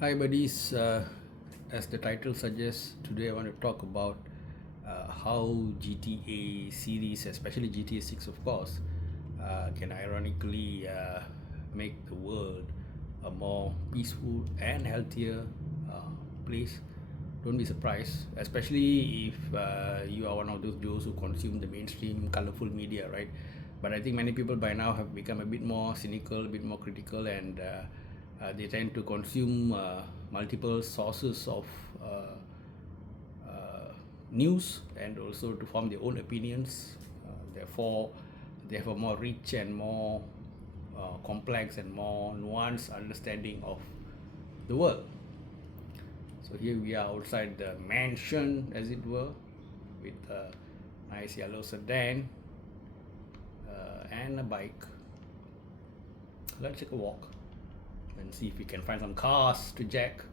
Hi, buddies. As the title suggests, today I want to talk about how GTA series, especially GTA 6, of course, can ironically make the world a more peaceful and healthier uh, place. Don't be surprised, especially if you are one of those who consume the mainstream colorful media, right? But I think many people by now have become a bit more cynical, a bit more critical, and they tend to consume multiple sources of uh, news and also to form their own opinions. Therefore, they have a more rich and more complex and more nuanced understanding of the world. So here we are outside the mansion, as it were, with a nice yellow sedan and a bike. Let's take a walk and see if we can find some cars to jack.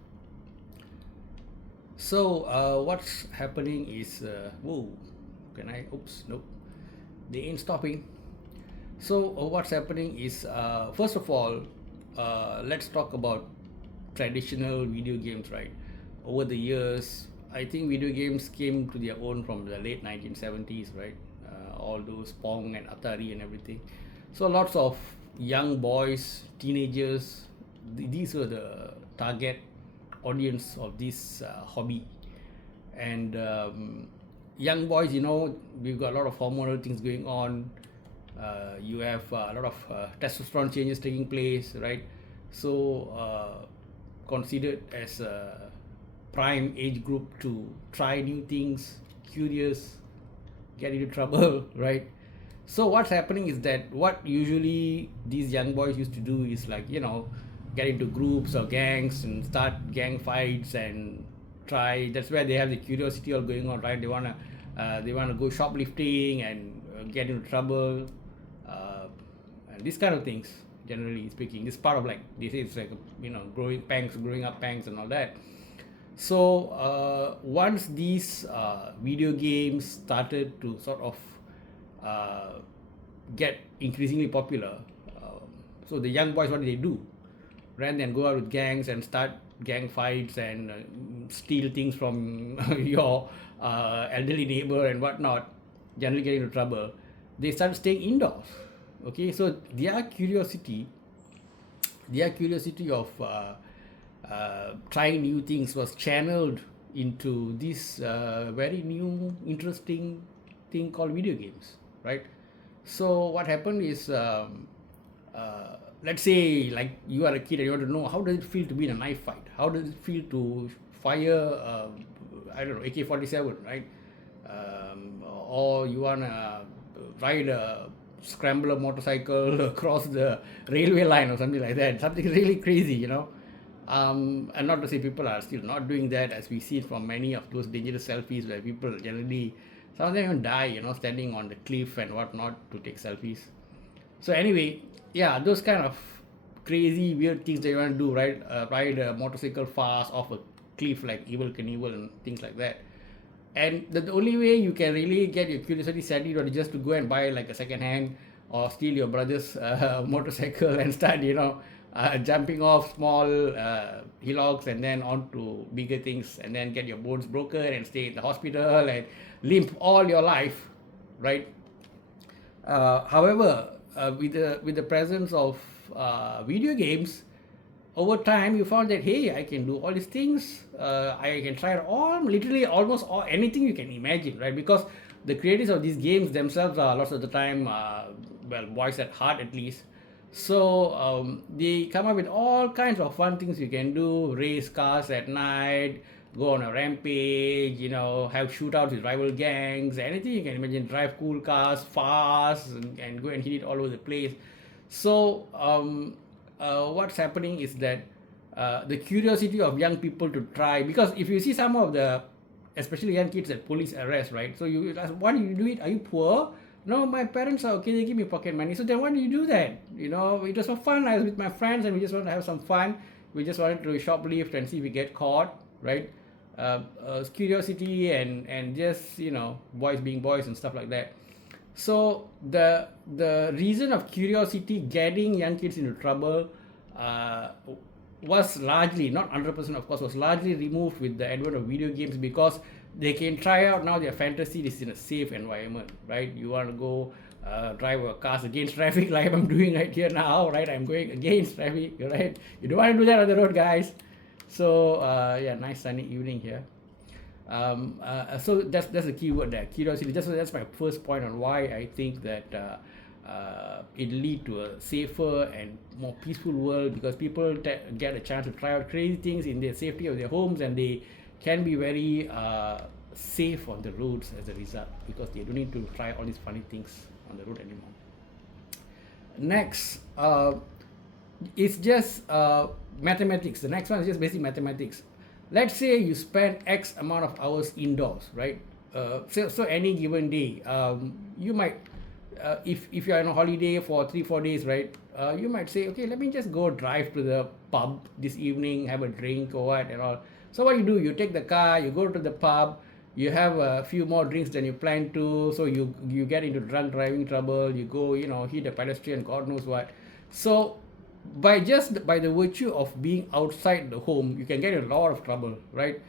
So what's happening is, whoa, can I? Oops, nope. They ain't stopping. So what's happening is, first of all, let's talk about traditional video games, right? Over the years, I think video games came to their own from the late 1970s, right? All those Pong and Atari and everything. So lots of young boys, teenagers, these were the target audience of this hobby. And young boys, we've got a lot of hormonal things going on. You have a lot of testosterone changes taking place, right? So considered as a prime age group to try new things, curious, get into trouble, right? So what's happening is that what usually these young boys used to do is, like, get into groups or gangs and start gang fights and try. That's where they have the curiosity all going on, right? They wanna go shoplifting and get into trouble, uh, and these kind of things. Generally speaking, this part of, like, this is like, growing up pangs and all that. So once these video games started to sort of uh, get increasingly popular, so the young boys, what do they do? Rather than go out with gangs and start gang fights and steal things from your elderly neighbor and whatnot, generally get into trouble, they start staying indoors. Okay, so their curiosity of trying new things was channeled into this very new, interesting thing called video games, right? So what happened is, let's say, like, you are a kid and you want to know how does it feel to be in a knife fight? How does it feel to fire, I don't know, AK-47, right? Or you wanna ride a scrambler motorcycle across the railway line or something like that, something really crazy. And not to say people are still not doing that, as we see it from many of those dangerous selfies where people generally, some of them even die, standing on the cliff and whatnot to take selfies. So anyway, yeah, those kind of crazy weird things that you want to do, right? Ride a motorcycle fast off a cliff like Evil Knievel and things like that. And the only way you can really get your curiosity satisfied is just to go and buy like a second hand or steal your brother's motorcycle and start, jumping off small hillocks and then on to bigger things, and then get your bones broken and stay in the hospital and limp all your life, right? However, with the presence of video games, over time you found that, hey, I can do all these things. I can try all, literally almost all, anything you can imagine, right? Because the creators of these games themselves are lots of the time, well, boys at heart at least. So they come up with all kinds of fun things you can do: race cars at night, go on a rampage, have shootouts with rival gangs, anything you can imagine, drive cool cars fast and go and hit it all over the place. So what's happening is that the curiosity of young people to try, because if you see some of the, especially young kids at police arrest, right? So you ask, why do you do it? Are you poor? No, my parents are okay, they give me pocket money. So then why do you do that? It was for fun. I was with my friends and we just wanted to have some fun. We just wanted to shoplift and see if we get caught, right? Curiosity and just, boys being boys and stuff like that. So the reason of curiosity getting young kids into trouble uh, was largely, not 100% of course, was largely removed with the advent of video games, because they can try out now their fantasy is in a safe environment, right? You want to go drive a cars against traffic like I'm doing right here now, right? I'm going against traffic, right? You don't want to do that on the road, guys. So yeah, nice sunny evening here. So that's the key word there, curiosity. That's my first point on why I think that it lead to a safer and more peaceful world, because people get a chance to try out crazy things in the safety of their homes, and they can be very safe on the roads as a result, because they don't need to try all these funny things on the road anymore. Next, it's just mathematics. The next one is just basic mathematics. Let's say you spend X amount of hours indoors, right? So any given day, you might, if you're on a holiday for 3-4 days, right? You might say, okay, let me just go drive to the pub this evening, have a drink or what and all. So what you do, you take the car, you go to the pub, you have a few more drinks than you plan to, so you get into drunk driving trouble, you go, hit a pedestrian, God knows what. So by the virtue of being outside the home, you can get in a lot of trouble, right?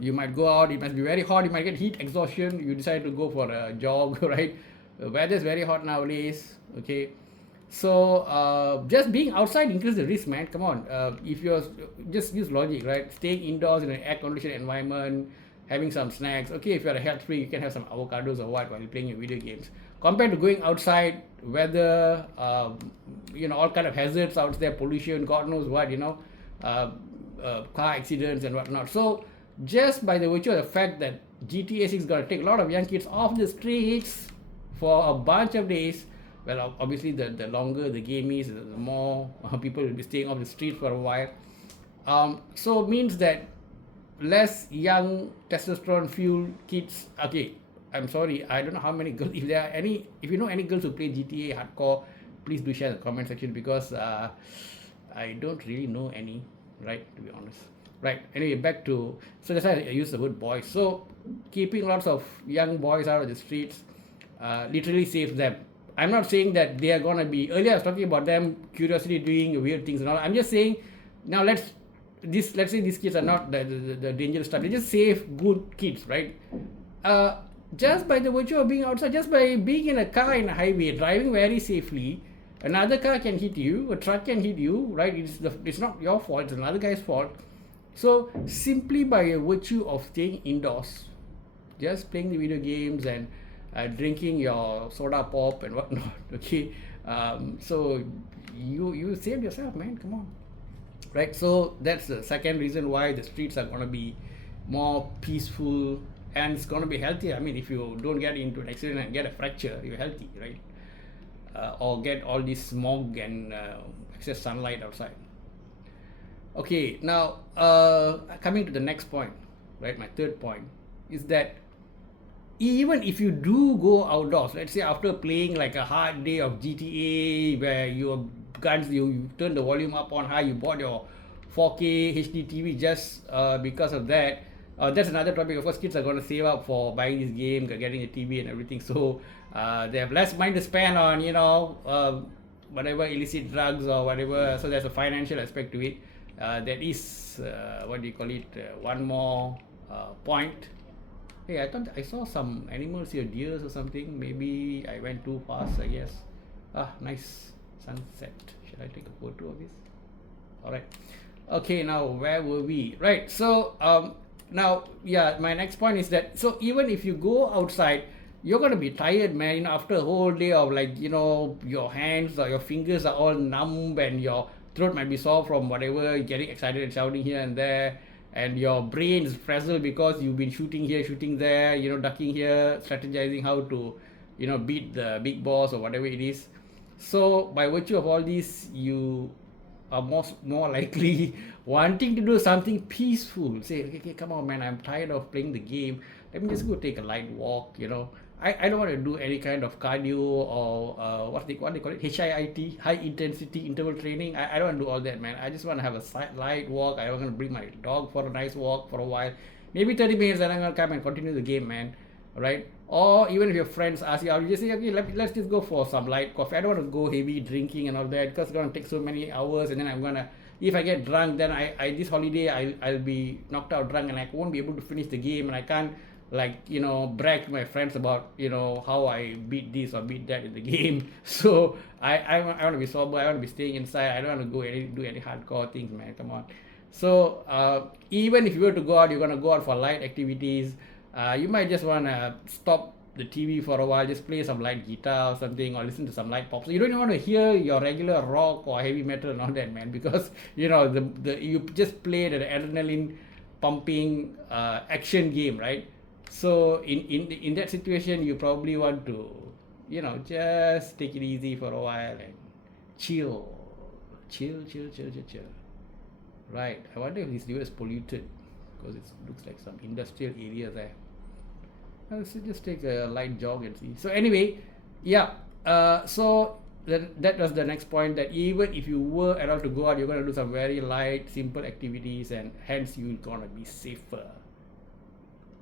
You might go out, it must be very hot, you might get heat exhaustion, you decide to go for a jog, right? The weather is very hot nowadays, okay? So just being outside increases the risk, man. Come on. If you're just use logic, right? Staying indoors in an air-conditioned environment, having some snacks. Okay, if you're a health freak, you can have some avocados or what while you're playing your video games. Compared to going outside, weather, all kind of hazards out there, pollution, God knows what, car accidents and whatnot. So just by the virtue of the fact that GTA 6 is going to take a lot of young kids off the streets for a bunch of days, well, obviously the longer the game is, the more people will be staying off the streets for a while. So it means that less young testosterone fueled kids. Okay, I'm sorry, I don't know how many girls, if you know any girls who play GTA hardcore, please do share in the comment section, because I don't really know any, right, to be honest. Right, anyway, back to, so that's why I use the word boys. So keeping lots of young boys out of the streets literally saves them. I'm not saying that they are going to be, earlier I was talking about them, curiosity, doing weird things and all. I'm just saying, now let's say these kids are not the dangerous stuff. They just safe, good kids, right? Just by the virtue of being outside, just by being in a car in a highway, driving very safely, another car can hit you, a truck can hit you, right? It's not your fault, it's another guy's fault. So simply by a virtue of staying indoors, just playing the video games and drinking your soda pop and whatnot, okay? So you saved yourself, man, come on. Right, so that's the second reason why the streets are going to be more peaceful, and it's going to be healthier. I mean, if you don't get into an accident and get a fracture, you're healthy, right? Or get all this smog and excess sunlight outside. Okay, now coming to the next point, right? My third point is that even if you do go outdoors, let's say after playing like a hard day of GTA where you turn the volume up on high, you bought your 4K HD TV just because of that. That's another topic. Of course, kids are going to save up for buying this game, getting a TV and everything. So they have less money to spend on, whatever illicit drugs or whatever. So there's a financial aspect to it. That is, one more point. Hey, I thought I saw some animals here, deers or something. Maybe I went too fast, I guess. Nice sunset. Should I take a photo of this? All right. Okay, now where were we? Right. So now, yeah, my next point is that, so even if you go outside, you're going to be tired, man. After a whole day of your hands or your fingers are all numb, and your throat might be sore from whatever, getting excited and shouting here and there, and your brain is frazzled because you've been shooting here, shooting there, ducking here, strategizing how to, beat the big boss or whatever it is. So by virtue of all this, you are more likely wanting to do something peaceful. Say, okay, come on, man, I'm tired of playing the game. Let me just go take a light walk. I don't want to do any kind of cardio or what they call it, HIIT, high intensity interval training. I don't want to do all that, man. I just want to have a light walk. I want to bring my dog for a nice walk for a while, maybe 30 minutes, and I'm gonna come and continue the game, man. All right. Or even if your friends ask you out, you just say, okay, let's just go for some light coffee. I don't want to go heavy drinking and all that, because it's gonna take so many hours, and then I'm gonna, if I get drunk, then I this holiday I'll be knocked out drunk and I won't be able to finish the game, and I can't like brag to my friends about how I beat this or beat that in the game. So I want to be sober. I want to be staying inside. I don't want to do any hardcore things, man. Come on. So even if you were to go out, you're gonna go out for light activities. You might just wanna stop the TV for a while, just play some light guitar or something, or listen to some light pop. So you don't even want to hear your regular rock or heavy metal and all that, man, because you just played an adrenaline pumping action game, right? So in that situation, you probably want to just take it easy for a while and chill, chill. Right. I wonder if this river is polluted because it looks like some industrial area there. Let's just take a light jog and see. So anyway, yeah. So that was the next point, that even if you were allowed to go out, you're going to do some very light, simple activities, and hence you're going to be safer.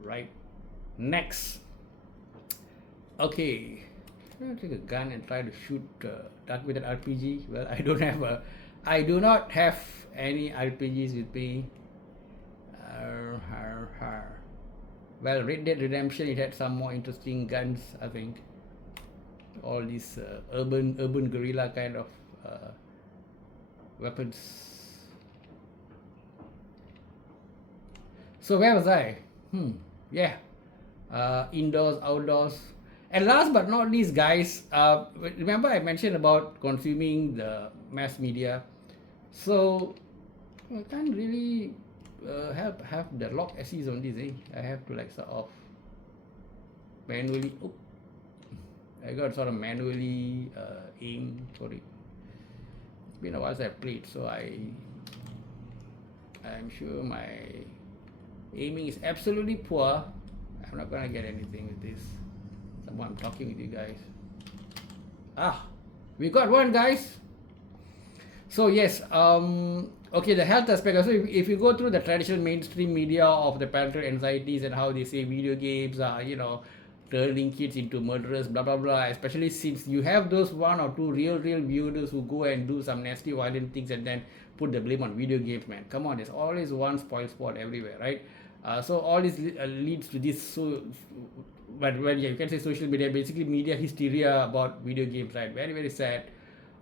Right. Next. Okay. I'm going to take a gun and try to shoot Dark Witted RPG. Well, I do not have any RPGs with me. Well, Red Dead Redemption, it had some more interesting guns, I think. All these urban guerrilla kind of weapons. So where was I? Yeah. Indoors, outdoors. And last but not least, guys, remember I mentioned about consuming the mass media. So I can't really have the lock SEs on this. I have to like sort of manually. I got sort of manually aim for it. It's been a while since I played, so I'm sure my aiming is absolutely poor. I'm not gonna get anything with this. I'm talking with you guys. We got one, guys. So yes, okay, the health aspect. So if you go through the traditional mainstream media of the parental anxieties and how they say video games are, turning kids into murderers, blah blah blah. Especially since you have those one or two real viewers who go and do some nasty, violent things and then put the blame on video games, man. Come on, there's always one spoil spot everywhere, right? So all this leads to this. So, but well, yeah, you can say social media, basically media hysteria about video games, right? Very sad.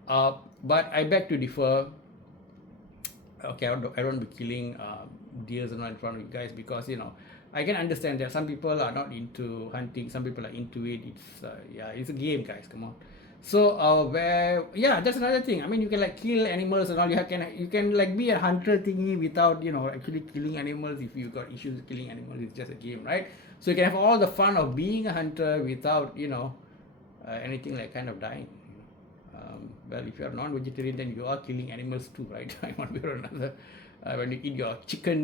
But I beg to differ. Okay, I don't want to be killing deers in front of you guys, because I can understand that some people are not into hunting, some people are into it. It's a game, guys. Come on. So that's another thing. I mean, you can like kill animals and all. You can like be a hunter thingy without actually killing animals. If you got issues with killing animals, it's just a game, right? So you can have all the fun of being a hunter without anything like kind of dying. Well, if you are non-vegetarian, then you are killing animals too, right? One way or another. When you eat your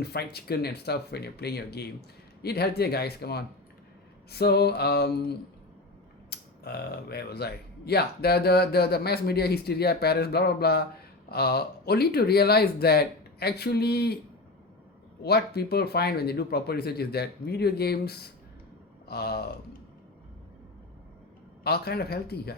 fried chicken and stuff when you're playing your game, eat healthier, guys. Come on. So where was I? Yeah, the mass media hysteria, parents, blah blah blah. Only to realize that actually, what people find when they do proper research is that video games are kind of healthy, guys.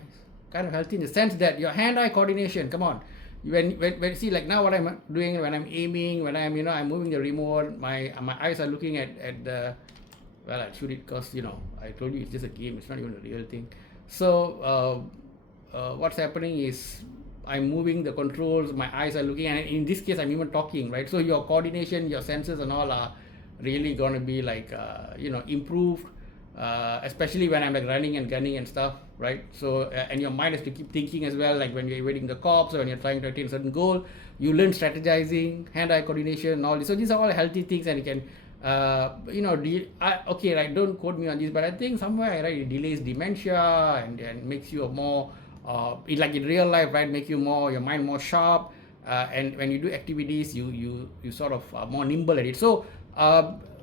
Kind of healthy in the sense that your hand-eye coordination. Come on, when see, like now what I'm doing when I'm aiming, when I'm I'm moving the remote, my eyes are looking at the. Well, I shoot it because I told you it's just a game. It's not even a real thing. So what's happening is I'm moving the controls. My eyes are looking, and in this case, I'm even talking, right? So your coordination, your senses, and all are really gonna be like improved. Especially when I'm like running and gunning and stuff, right? So and your mind has to keep thinking as well, like when you're evading the cops or when you're trying to attain a certain goal, you learn strategizing, hand-eye coordination, and all this. So these are all healthy things, and you can okay, right, don't quote me on this, but I think somewhere, right, it delays dementia and makes you a more like in real life, right, make you your mind more sharp, and when you do activities, you sort of are more nimble at it. So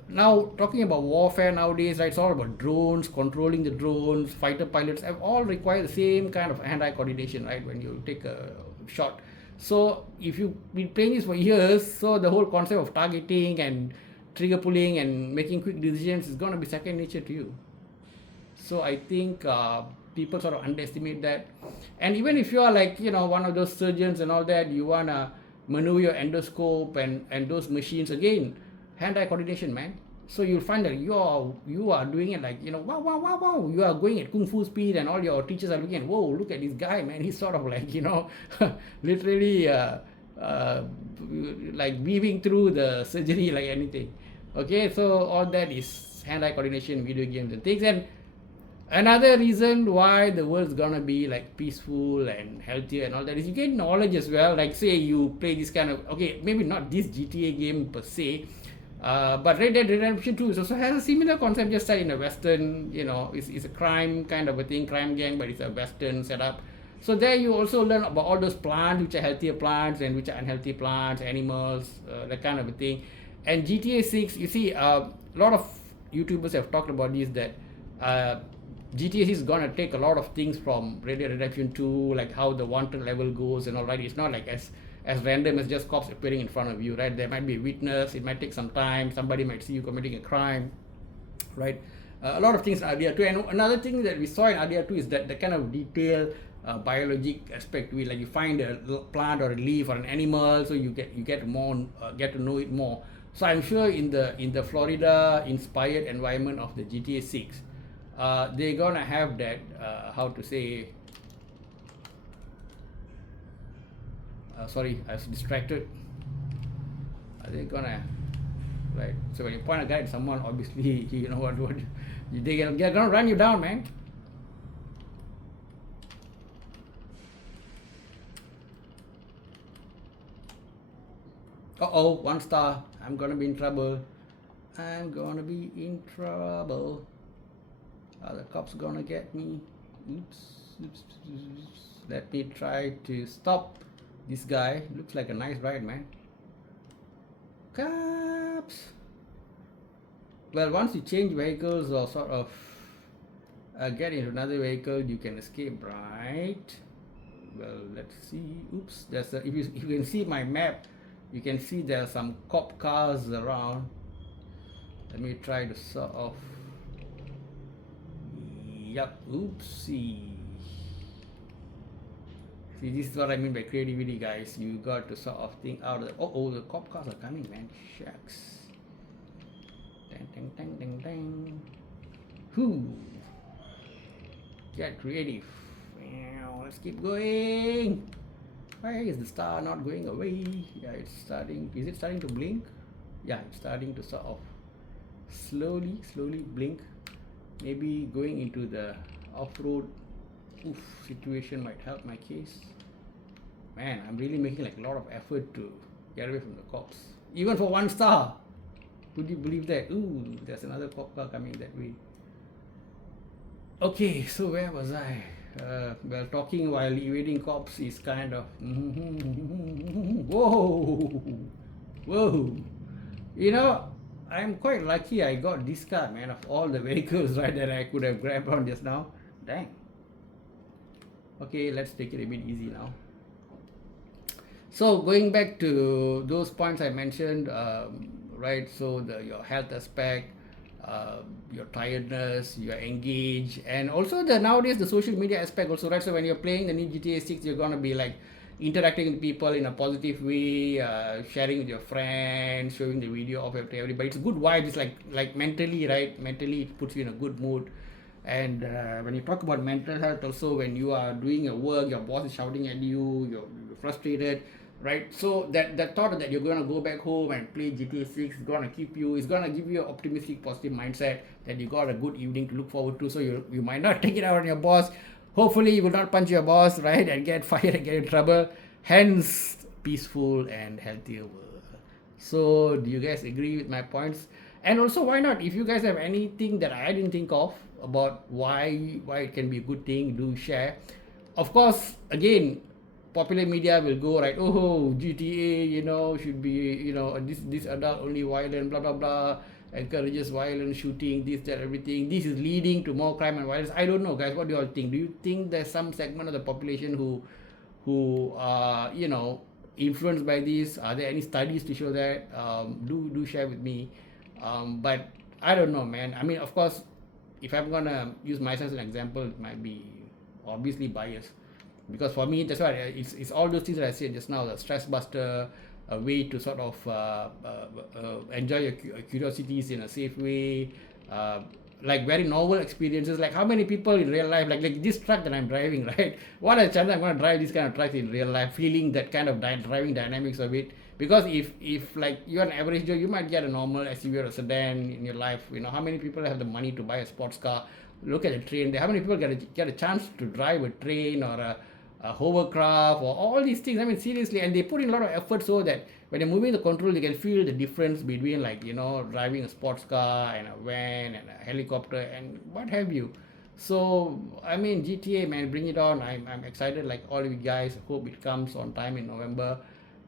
now talking about warfare nowadays, right, it's all about drones, controlling the drones, fighter pilots all require the same kind of hand-eye coordination, right, when you take a shot. So if you've been playing this for years, so the whole concept of targeting and trigger pulling and making quick decisions is going to be second nature to you. So I think people sort of underestimate that. And even if you are like one of those surgeons and all that, you want to maneuver your endoscope and those machines again, hand-eye coordination, man. So you'll find that you are doing it like, wow, wow, wow, wow. You are going at kung fu speed, and all your teachers are looking at, whoa, look at this guy, man. He's sort of like, literally uh, like weaving through the surgery like anything. Okay, so all that is hand-eye coordination, video games and things. And another reason why the world's gonna be like peaceful and healthier and all that is you get knowledge as well. Like, say you play this kind of, okay, maybe not this GTA game per se, but Red Dead Redemption 2 also has a similar concept, just set in a Western, it's a crime kind of a thing, crime gang, but it's a Western setup. So there you also learn about all those plants, which are healthier plants and which are unhealthy plants, animals, that kind of a thing. And GTA 6, you see, a lot of YouTubers have talked about this, that GTA is gonna take a lot of things from Red Dead Redemption 2, like how the wanted level goes and all, right? It's not like as random as just cops appearing in front of you, right? There might be a witness, it might take some time, somebody might see you committing a crime, right? A lot of things in RDR2. And another thing that we saw in RDR2 is that the kind of detailed biologic aspect to it, like you find a plant or a leaf or an animal, so you get more get to know it more. So I'm sure in the Florida inspired environment of the GTA 6, they're gonna have that, how to say, sorry, I was distracted. Are they gonna, right? So when you point a gun at someone, obviously, you know what they're gonna run you down, man. Uh-oh, 1 star. I'm gonna be in trouble. I'm gonna be in trouble. Are the cops gonna get me? Oops. Let me try to stop this guy. Looks like a nice ride, man. Cops. Well, once you change vehicles or sort of get into another vehicle, you can escape, right? Well, let's see. Oops. There's if you can see my map, you can see there are some cop cars around. Let me try to sort of. Yup. Oopsie. See, this is what I mean by creativity, guys. You got to sort of think out of the. Oh, the cop cars are coming, man. Shucks. Dang, dang, dang, dang, dang. Whoo. Get creative. Let's keep going. Why is the star not going away? Yeah, it's starting. Is it starting to blink? Yeah, it's starting to sort of slowly blink. Maybe going into the off-road situation might help my case. Man, I'm really making like a lot of effort to get away from the cops. Even for 1 star. Could you believe that? Ooh, there's another cop car coming that way. Okay, so where was I? Well, talking while evading cops is kind of whoa. I'm quite lucky I got this car, man, of all the vehicles, right, that I could have grabbed on just now. Dang. Okay, let's take it a bit easy now. So going back to those points I mentioned, right? So your health aspect, your tiredness, your engage, and also nowadays the social media aspect also, right? So when you're playing the new GTA 6, you're gonna be like interacting with people in a positive way, sharing with your friends, showing the video of everybody. It's a good vibe. It's like mentally, right? Mentally, it puts you in a good mood. And when you talk about mental health, also when you are doing your work, your boss is shouting at you, you're frustrated, right? So that thought that you're gonna go back home and play GTA 6 is gonna keep you. It's gonna give you an optimistic, positive mindset that you got a good evening to look forward to. So you might not take it out on your boss. Hopefully, you will not punch your boss, right, and get fired and get in trouble. Hence, peaceful and healthier world. So, do you guys agree with my points? And also, why not? If you guys have anything that I didn't think of about why it can be a good thing, do share. Of course, again, popular media will go right. Oh, GTA, should be this adult only violent, blah blah blah. Encourages violence, shooting, this, that, everything. This is leading to more crime and violence. I don't know, guys. What do you all think? Do you think there's some segment of the population who are influenced by this? Are there any studies to show that? Do share with me. But I don't know, man. I mean, of course, if I'm gonna use myself as an example, it might be obviously biased. because for me that's why it's all those things that I said just now, the stress buster, a way to sort of enjoy your curiosities in a safe way, uh, like very novel experiences. Like how many people in real life, like this truck that I'm driving, right? What a chance I'm going to drive this kind of truck in real life, feeling that kind of driving dynamics of it. Because if like you're an average Joe, you might get a normal SUV or a sedan in your life. You know how many people have the money to buy a sports car? Look at the train. How many people get a chance to drive a train or a hovercraft or all these things? I mean, seriously, and they put in a lot of effort so that when you're moving the control, you can feel the difference between, like, you know, driving a sports car and a van and a helicopter and what have you. So I mean, GTA, man, bring it on. I'm excited like all of you guys. Hope it comes on time in November,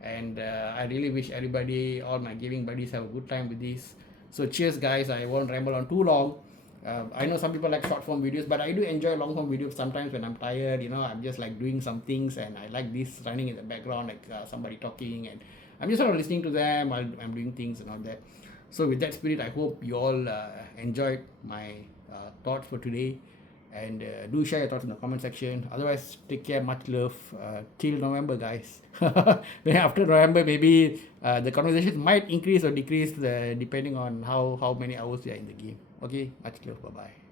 and I really wish everybody, all my gaming buddies, have a good time with this. So cheers, guys. I won't ramble on too long. I know some people like short form videos, but I do enjoy long form videos sometimes when I'm tired. You know, I'm just like doing some things, and I like this running in the background, like somebody talking, and I'm just sort of listening to them while I'm doing things and all that. So with that spirit, I hope you all enjoyed my thoughts for today, and do share your thoughts in the comment section. Otherwise, take care, much love, till November, guys. Then after November, maybe the conversation might increase or decrease depending on how many hours you are in the game. Okay, much love, bye bye.